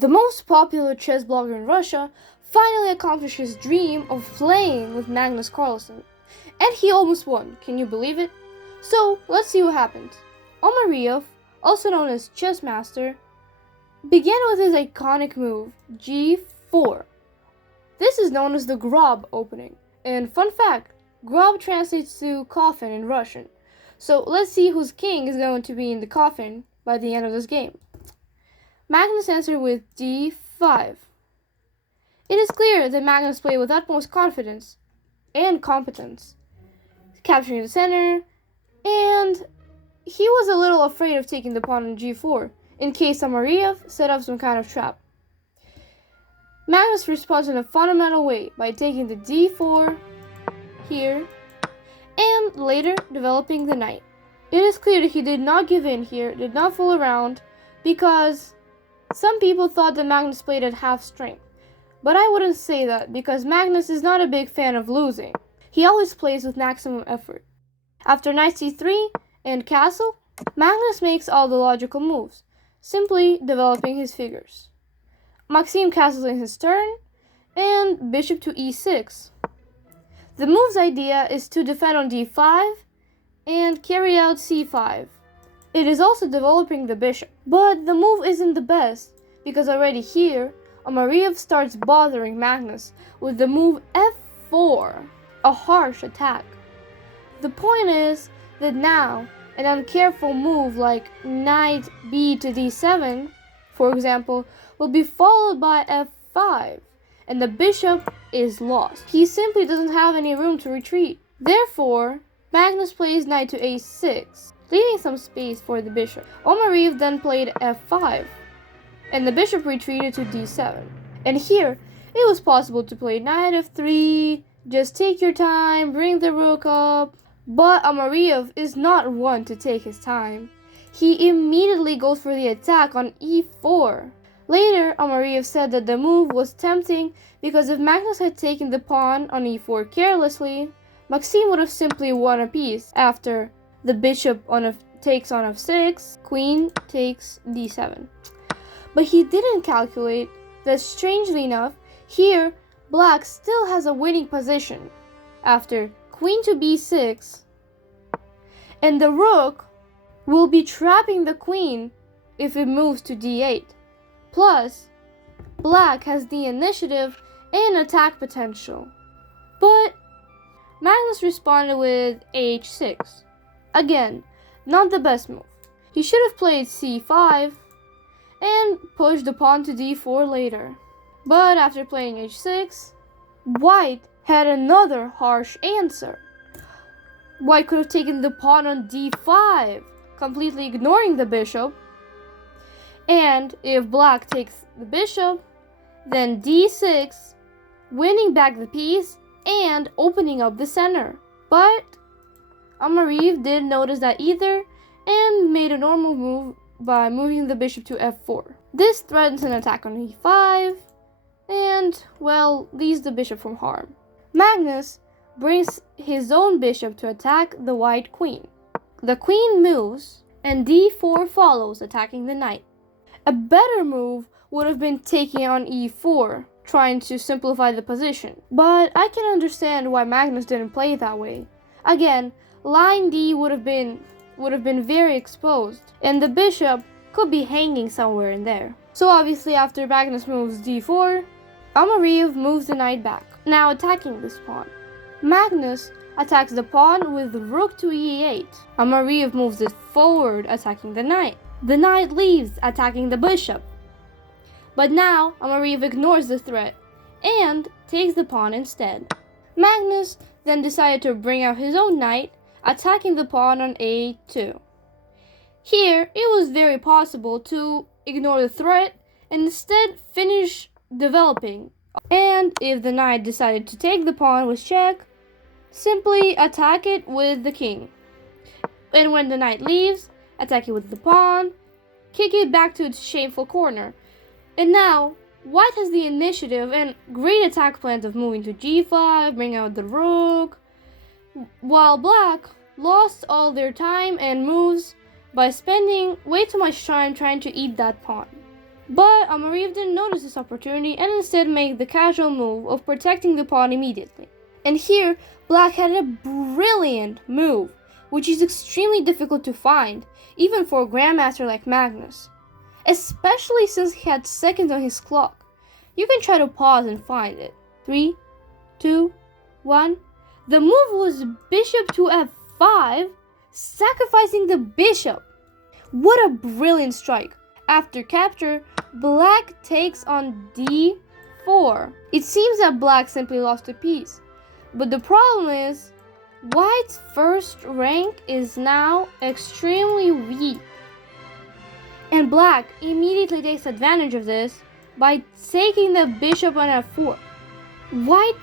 The most popular chess blogger in Russia finally accomplished his dream of playing with Magnus Carlsen. And he almost won, can you believe it? So, let's see what happened. Omariev, also known as Chess Master, began with his iconic move, g4. This is known as the grob opening. And fun fact, grob translates to coffin in Russian. So let's see whose king is going to be in the coffin by the end of this game. Magnus answered with d5. It is clear that Magnus played with utmost confidence and competence, capturing the center, and he was a little afraid of taking the pawn on g4 in case Omariev set up some kind of trap. Magnus responds in a fundamental way by taking the d4 here and later developing the knight. It is clear that he did not give in here, did not fool around, because some people thought that Magnus played at half strength. But I wouldn't say that, because Magnus is not a big fan of losing. He always plays with maximum effort. After knight c3 and castle, Magnus makes all the logical moves, simply developing his figures. Maxim castles in his turn, and bishop to e6. The move's idea is to defend on d5 and carry out c5. It is also developing the bishop, but the move isn't the best, because already here, Omariev starts bothering Magnus with the move f4, a harsh attack. The point is that now, an uncareful move like knight b to d7, for example, will be followed by f5, and the bishop is lost. He simply doesn't have any room to retreat. Therefore, Magnus plays knight to a6, leaving some space for the bishop. Omariev then played f5, and the bishop retreated to d7. And here, it was possible to play knight f3, just take your time, bring the rook up. But Omariev is not one to take his time. He immediately goes for the attack on e4. Later, Omariev said that the move was tempting because if Magnus had taken the pawn on e4 carelessly, Maxim would have simply won a piece after the bishop takes on f6, queen takes d7. But he didn't calculate that, strangely enough, here black still has a winning position after queen to b6, and the rook will be trapping the queen if it moves to d8. Plus, black has the initiative and attack potential. But Magnus responded with h6. Again, not the best move. He should have played c5 and pushed the pawn to d4 later. But after playing h6, white had another harsh answer. White could have taken the pawn on d5, completely ignoring the bishop. And if black takes the bishop, then d6, winning back the piece and opening up the center. But Omariev didn't notice that either and made a normal move by moving the bishop to f4. This threatens an attack on e5 and, well, leaves the bishop from harm. Magnus brings his own bishop to attack the white queen. The queen moves, and d4 follows, attacking the knight. A better move would have been taking on e4, trying to simplify the position. But I can understand why Magnus didn't play that way. Again, line d would have been very exposed, and the bishop could be hanging somewhere in there. So obviously after Magnus moves d4, Omariev moves the knight back, now attacking this pawn. Magnus attacks the pawn with rook to e8. Omariev moves it forward, attacking the knight. The knight leaves, attacking the bishop. But now Omariev ignores the threat and takes the pawn instead. Magnus then decided to bring out his own knight, attacking the pawn on a2. Here, it was very possible to ignore the threat and instead finish developing. And if the knight decided to take the pawn with check, simply attack it with the king. And when the knight leaves, attack it with the pawn, kick it back to its shameful corner. And now, white has the initiative and great attack plans of moving to g5, bring out the rook, while black lost all their time and moves by spending way too much time trying to eat that pawn. But Omariev didn't notice this opportunity and instead made the casual move of protecting the pawn immediately. And here, Black had a brilliant move, which is extremely difficult to find, even for a grandmaster like Magnus, especially since he had seconds on his clock. You can try to pause and find it. 3, 2, 1. The move was bishop to f5, sacrificing the bishop. What a brilliant strike. After capture, Black takes on d4. It seems that Black simply lost a piece. But the problem is, White's first rank is now extremely weak. And Black immediately takes advantage of this by taking the bishop on f4. White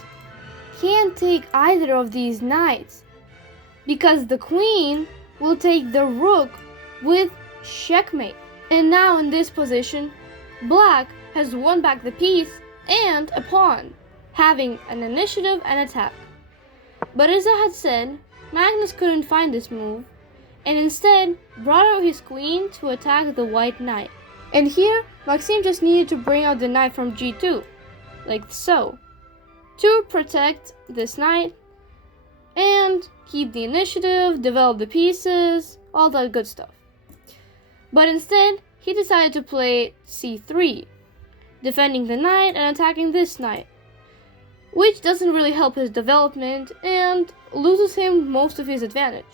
can't take either of these knights because the queen will take the rook with checkmate. And now in this position, Black has won back the piece and a pawn, having an initiative and attack. But as I had said, Magnus couldn't find this move, and instead brought out his queen to attack the white knight. And here, Maxim just needed to bring out the knight from g2, like so, to protect this knight, and keep the initiative, develop the pieces, all that good stuff. But instead, he decided to play c3, defending the knight and attacking this knight, which doesn't really help his development and loses him most of his advantage.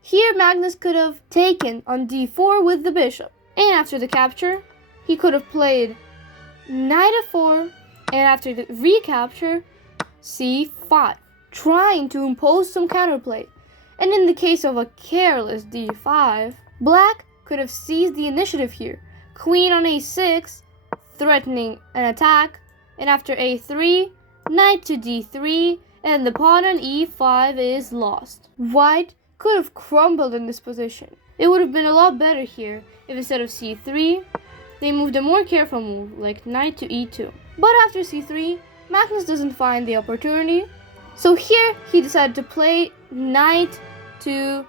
Here Magnus could have taken on d4 with the bishop, and after the capture, he could have played knight f4, and after the recapture, c5, trying to impose some counterplay. And in the case of a careless d5, Black could have seized the initiative here, queen on a6, threatening an attack, and after a3, knight to d3, and the pawn on e5 is lost. White could have crumbled in this position. It would have been a lot better here if instead of c3, they moved a more careful move like knight to e2. But after c3, Magnus doesn't find the opportunity, so here he decided to play knight to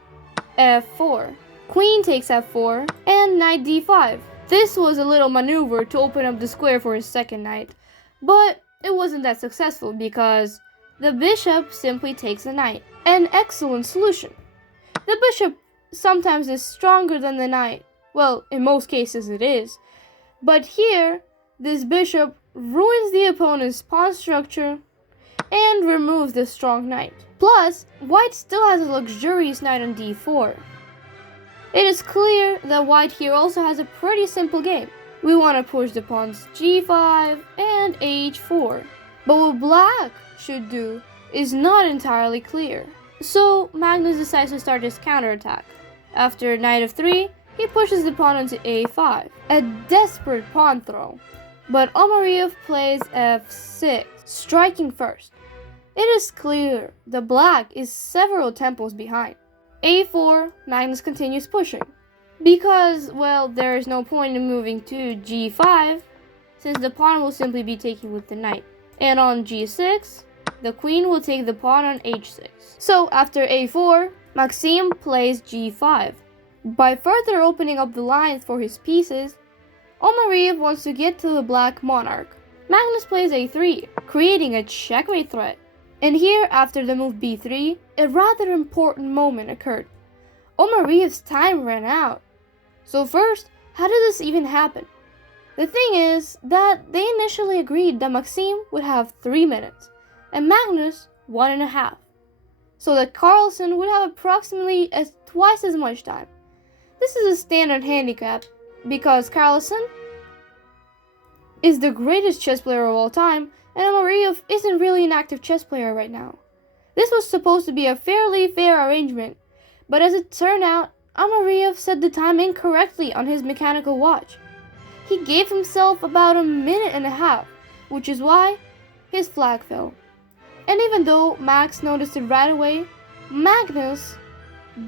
f4. Queen takes f4, and knight d5. This was a little maneuver to open up the square for his second knight, but it wasn't that successful because the bishop simply takes the knight. An excellent solution. The bishop sometimes is stronger than the knight. Well, in most cases it is. But here, this bishop ruins the opponent's pawn structure and removes the strong knight. Plus, White still has a luxurious knight on d4. It is clear that White here also has a pretty simple game. We want to push the pawns g5 and h4. But what Black should do is not entirely clear. So Magnus decides to start his counterattack. After knight f3, he pushes the pawn onto a5. A desperate pawn throw. But Omariev plays f6, striking first. It is clear that Black is several tempos behind. a4, Magnus continues pushing. Because, well, there is no point in moving to g5, since the pawn will simply be taken with the knight. And on g6, the queen will take the pawn on h6. So after a4, Maxim plays g5. By further opening up the lines for his pieces, Omariev wants to get to the black monarch. Magnus plays a3, creating a checkmate threat. And here, after the move b3, a rather important moment occurred. Omariev's time ran out. So first, how did this even happen? The thing is that they initially agreed that Maxim would have 3 minutes, and Magnus 1.5. So that Carlsen would have approximately twice as much time. This is a standard handicap, because Carlsen is the greatest chess player of all time, and Omariev isn't really an active chess player right now. This was supposed to be a fairly fair arrangement, but as it turned out, Omariev set the time incorrectly on his mechanical watch. He gave himself about 1.5 minutes, which is why his flag fell. And even though Max noticed it right away, Magnus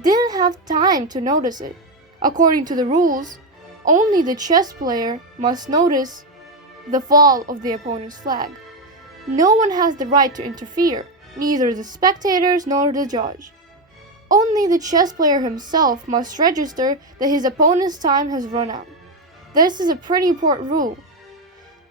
didn't have time to notice it. According to the rules, only the chess player must notice the fall of the opponent's flag. No one has the right to interfere, neither the spectators nor the judge. Only the chess player himself must register that his opponent's time has run out. this is a pretty important rule.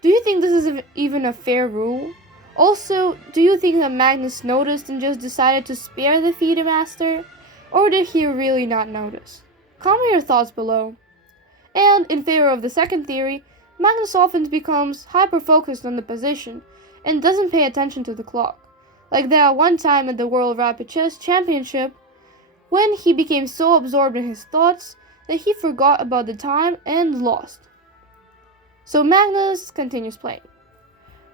Do you think this is even a fair rule? Also, do you think that Magnus noticed and just decided to spare the FIDE master? Or did he really not notice? Comment your thoughts below. And in favor of the second theory, Magnus often becomes hyper-focused on the position and doesn't pay attention to the clock. Like that one time at the World Rapid Chess Championship, when he became so absorbed in his thoughts that he forgot about the time and lost. So Magnus continues playing.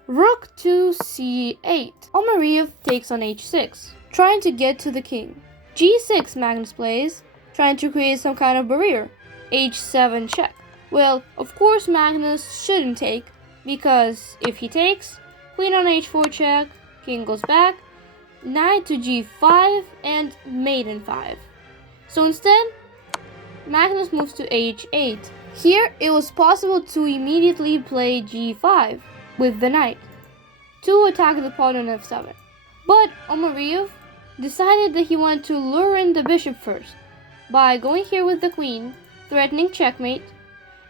Rook to c8. Omariev takes on h6, trying to get to the king. g6 Magnus plays, trying to create some kind of barrier. h7 check. Well, of course Magnus shouldn't take, because if he takes, queen on h4 check, king goes back, knight to g5, and mate in 5. So instead, Magnus moves to h8. Here, it was possible to immediately play g5 with the knight to attack the pawn on f7. But Omariev decided that he wanted to lure in the bishop first by going here with the queen, threatening checkmate,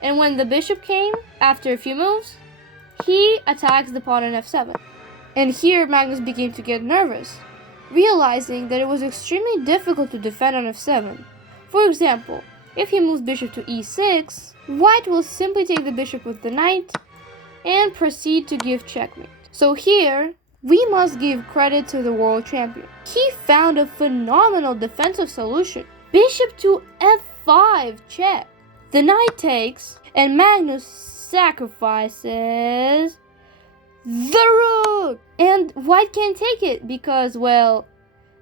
and when the bishop came, after a few moves, he attacks the pawn on f7. And here Magnus began to get nervous, realizing that it was extremely difficult to defend on f7. For example, if he moves bishop to e6, white will simply take the bishop with the knight and proceed to give checkmate. So here, we must give credit to the world champion. He found a phenomenal defensive solution. Bishop to f5 check. The knight takes, and Magnus sacrifices the rook. And white can't take it because, well,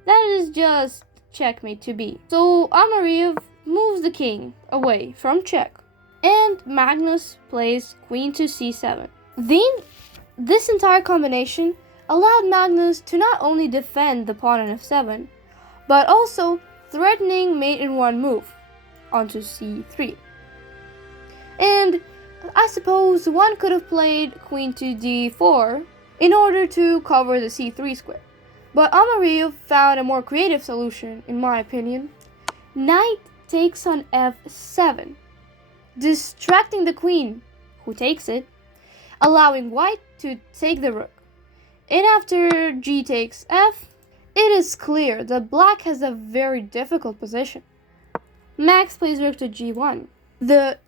that is just checkmate to be. So Omariev moves the king away from check, and Magnus plays queen to c7. This entire combination allowed Magnus to not only defend the pawn on f7, but also threatening mate in one move onto c3. And I suppose one could have played queen to d4 in order to cover the c3 square. But Omariev found a more creative solution, in my opinion. Knight takes on f7, distracting the queen, who takes it, allowing white to take the rook. And after g takes f, it is clear that black has a very difficult position. Max plays rook to g1. The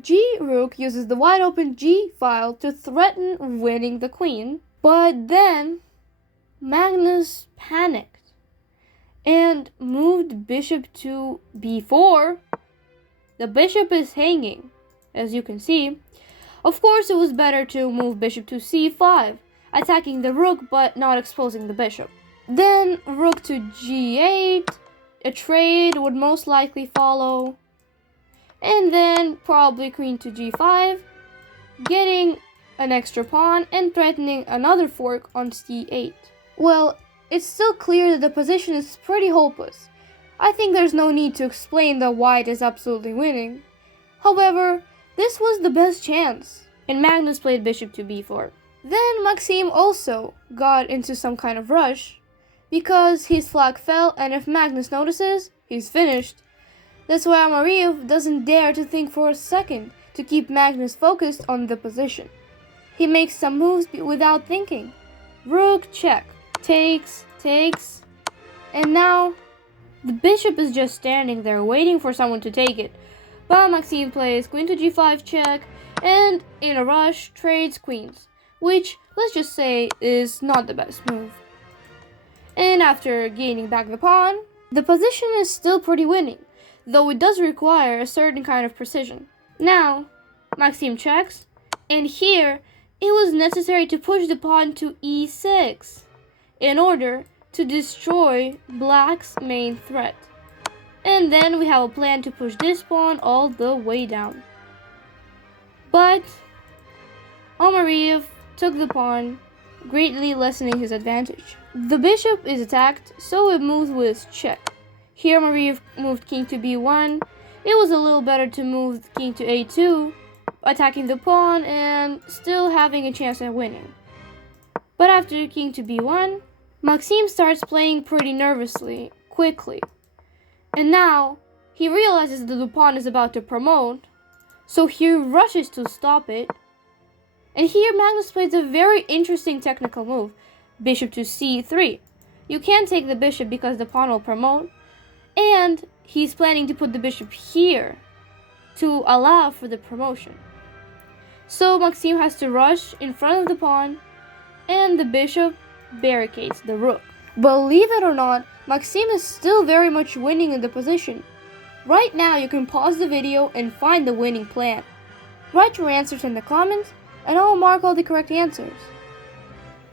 g rook uses the wide open g file to threaten winning the queen, but then Magnus panicked and moved bishop to b4. The bishop is hanging, as you can see. Of course, it was better to move bishop to c5, attacking the rook but not exposing the bishop. Then rook to g8, a trade would most likely follow, and then probably queen to g5, getting an extra pawn and threatening another fork on c8. Well, it's still clear that the position is pretty hopeless. I think there's no need to explain that white is absolutely winning. However, this was the best chance, and Magnus played bishop to b4. Then Maxim also got into some kind of rush, because his flag fell, and if Magnus notices, he's finished. That's why Omariev doesn't dare to think for a second to keep Magnus focused on the position. He makes some moves without thinking. Rook check, takes, and now the bishop is just standing there waiting for someone to take it. But Maxim plays queen to g5 check, and in a rush trades queens, which, let's just say, is not the best move. And after gaining back the pawn, the position is still pretty winning, though it does require a certain kind of precision. Now, Maxim checks, and here it was necessary to push the pawn to e6 in order to destroy black's main threat. And then we have a plan to push this pawn all the way down. But Omariev took the pawn, greatly lessening his advantage. The bishop is attacked, so it moves with check. Here Omariev moved king to b1. It was a little better to move king to a2, attacking the pawn and still having a chance at winning. But after king to b1, Maxim starts playing pretty nervously, quickly. And now he realizes that the pawn is about to promote, so he rushes to stop it. And here Magnus plays a very interesting technical move, bishop to c3. You can't take the bishop because the pawn will promote, and he's planning to put the bishop here to allow for the promotion. So Maxim has to rush in front of the pawn, and the bishop barricades the rook. Believe it or not, Maxim is still very much winning in the position. Right now you can pause the video and find the winning plan. Write your answers in the comments, and I will mark all the correct answers.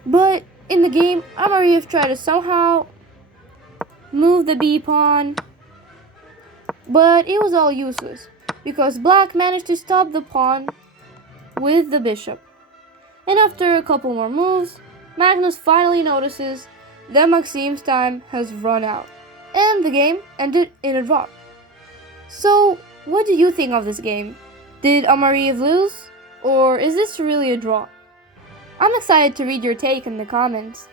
But in the game, Omariev tried to somehow move the b pawn, but it was all useless because black managed to stop the pawn with the bishop. And after a couple more moves, Magnus finally notices that Maxim's time has run out, and the game ended in a draw. So, what do you think of this game? Did Omariev lose? Or is this really a draw? I'm excited to read your take in the comments.